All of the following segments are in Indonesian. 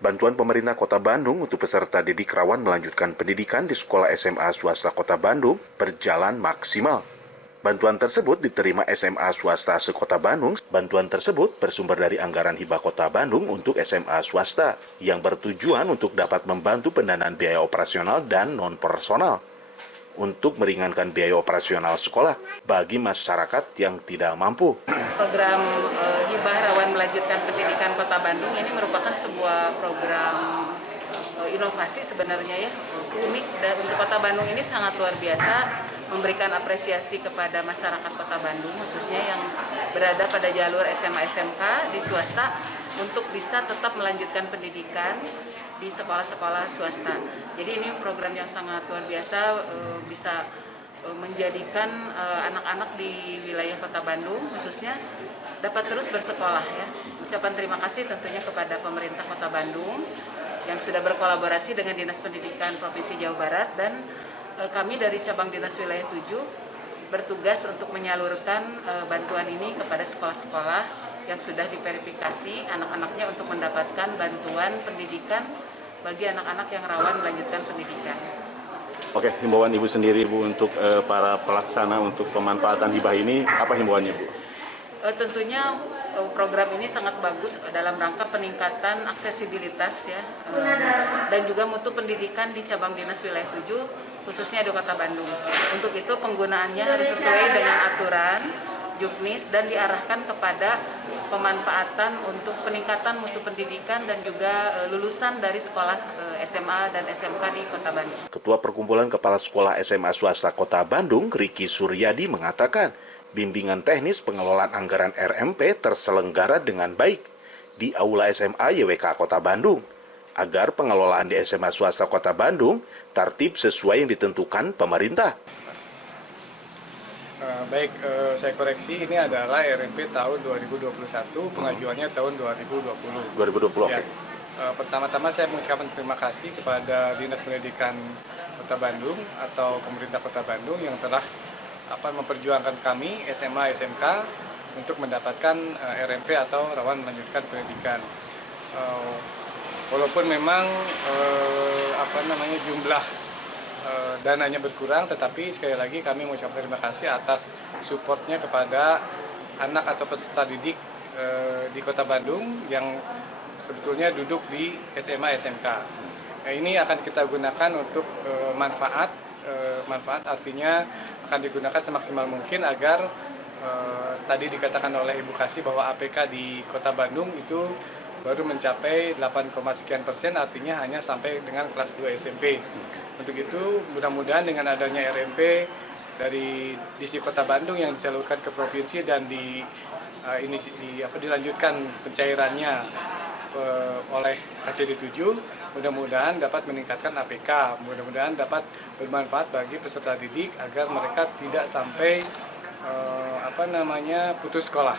Bantuan pemerintah Kota Bandung untuk peserta didik rawan melanjutkan pendidikan di sekolah SMA swasta Kota Bandung berjalan maksimal. Bantuan tersebut diterima SMA swasta se-Kota Bandung. Bantuan tersebut bersumber dari anggaran hibah Kota Bandung untuk SMA swasta yang bertujuan untuk dapat membantu pendanaan biaya operasional dan non-personal untuk meringankan biaya operasional sekolah bagi masyarakat yang tidak mampu. Program hibah rawan melanjutkan pendidikan Kota Bandung ini merupakan sebuah program inovasi sebenarnya ya, unik, dan untuk Kota Bandung ini sangat luar biasa, memberikan apresiasi kepada masyarakat Kota Bandung khususnya yang berada pada jalur SMA SMK di swasta untuk bisa tetap melanjutkan pendidikan di sekolah-sekolah swasta. Jadi ini program yang sangat luar biasa, bisa menjadikan anak-anak di wilayah Kota Bandung khususnya dapat terus bersekolah ya. Ucapan terima kasih tentunya kepada pemerintah Kota Bandung yang sudah berkolaborasi dengan Dinas Pendidikan Provinsi Jawa Barat, dan kami dari cabang Dinas Wilayah 7 bertugas untuk menyalurkan bantuan ini kepada sekolah-sekolah yang sudah diverifikasi anak-anaknya untuk mendapatkan bantuan pendidikan bagi anak-anak yang rawan melanjutkan pendidikan. Oke, himbauan Ibu sendiri, Bu, untuk para pelaksana untuk pemanfaatan hibah ini, apa himbauannya, Bu? Tentunya program ini sangat bagus dalam rangka peningkatan aksesibilitas ya, dan juga mutu pendidikan di cabang Dinas Wilayah 7 khususnya di Kota Bandung. Untuk itu penggunaannya harus sesuai dengan aturan Juknis dan diarahkan kepada pemanfaatan untuk peningkatan mutu pendidikan dan juga lulusan dari sekolah SMA dan SMK di Kota Bandung. Ketua Perkumpulan Kepala Sekolah SMA Swasta Kota Bandung, Riki Suryadi, mengatakan bimbingan teknis pengelolaan anggaran RMP terselenggara dengan baik di Aula SMA YWK Kota Bandung, agar pengelolaan di SMA Swasta Kota Bandung tertib sesuai yang ditentukan pemerintah. Saya koreksi, ini adalah RMP tahun 2021, pengajuannya tahun 2020. 2020, ya. oke. Pertama-tama saya mengucapkan terima kasih kepada Dinas Pendidikan Kota Bandung atau pemerintah Kota Bandung yang telah memperjuangkan kami SMA SMK untuk mendapatkan RMP atau rawan melanjutkan pendidikan. Walaupun memang jumlah dananya berkurang, tetapi sekali lagi kami mengucapkan terima kasih atas supportnya kepada anak atau peserta didik di Kota Bandung yang sebetulnya duduk di SMA SMK. Ini akan kita gunakan untuk manfaat artinya akan digunakan semaksimal mungkin agar tadi dikatakan oleh Ibu Kasih bahwa APK di Kota Bandung itu baru mencapai 8,sekian%, artinya hanya sampai dengan kelas 2 SMP. Untuk itu mudah-mudahan dengan adanya RMP dari Distrik Kota Bandung yang disalurkan ke provinsi dan dilanjutkan pencairannya oleh KCD 7, mudah-mudahan dapat meningkatkan APK, mudah-mudahan dapat bermanfaat bagi peserta didik agar mereka tidak sampai putus sekolah.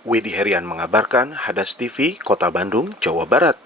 Widi Herian mengabarkan, Hadas TV, Kota Bandung, Jawa Barat.